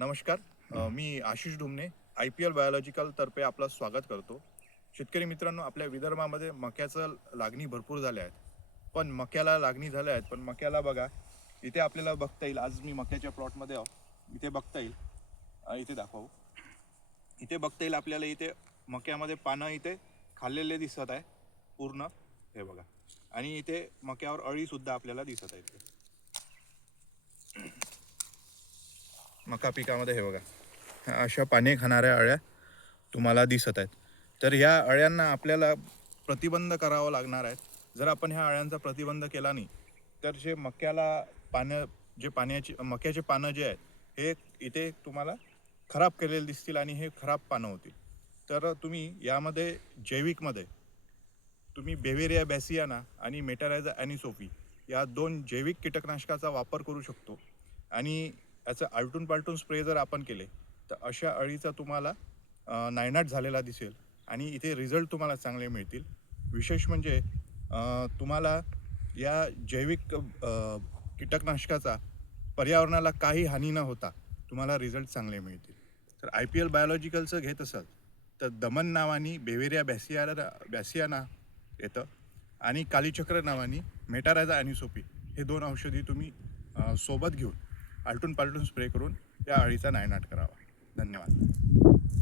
नमस्कार. मी Ashish ढुमणे IPL biological तर्फे आपलं स्वागत करतो. शेतकरी मित्रांनो, आपल्या विदर्भामध्ये मक्याचं लागणी भरपूर झाल्या आहेत. पण मक्याला लागणी झाल्या आहेत, पण मक्याला बघा, इथे आपल्याला बघता येईल. आज मी मक्याच्या प्लॉटमध्ये आहो. इथे बघता येईल, इथे दाखवू. इथे बघता येईल आपल्याला, इथे मक्यामध्ये पानं इथे खाल्लेले दिसत आहे पूर्ण. हे बघा. आणि इथे मक्यावर अळीसुद्धा आपल्याला दिसत आहे. मका पिकामध्ये हे बघा, अशा पाने खाणाऱ्या अळ्या तुम्हाला दिसत आहेत. तर ह्या अळ्यांना आपल्याला प्रतिबंध करावा लागणार आहे. जर आपण ह्या अळ्यांचा प्रतिबंध केला नाही, तर जे मक्याला पानं, जे पाण्याची मक्याचे पानं जे आहेत हे इथे तुम्हाला खराब केलेले दिसतील आणि हे खराब पानं होतील. तर तुम्ही यामध्ये जैविकमध्ये तुम्ही बेवेरिया बॅसियाना आणि मेटारायझा ॲनिसोफी या 2 जैविक कीटकनाशकाचा वापर करू शकतो. आणि याचं आलटून पालटून स्प्रे जर आपण केले, तर अशा अळीचा तुम्हाला नायनाट झालेला दिसेल आणि इथे रिझल्ट तुम्हाला चांगले मिळतील. विशेष म्हणजे तुम्हाला या जैविक कीटकनाशकाचा पर्यावरणाला काही हानी न होता तुम्हाला रिझल्ट चांगले मिळतील. तर IPL बायोलॉजिकलचं घेत असाल तर दमन नावानी बेवेरिया बॅसियाना येतं आणि कालीचक्र नावानी मेटारायझा ॲनिसोफी हे 2 औषधी तुम्ही सोबत घेऊन आलटून पालटून स्प्रे करून या अळीचा नायनाट करावा. धन्यवाद.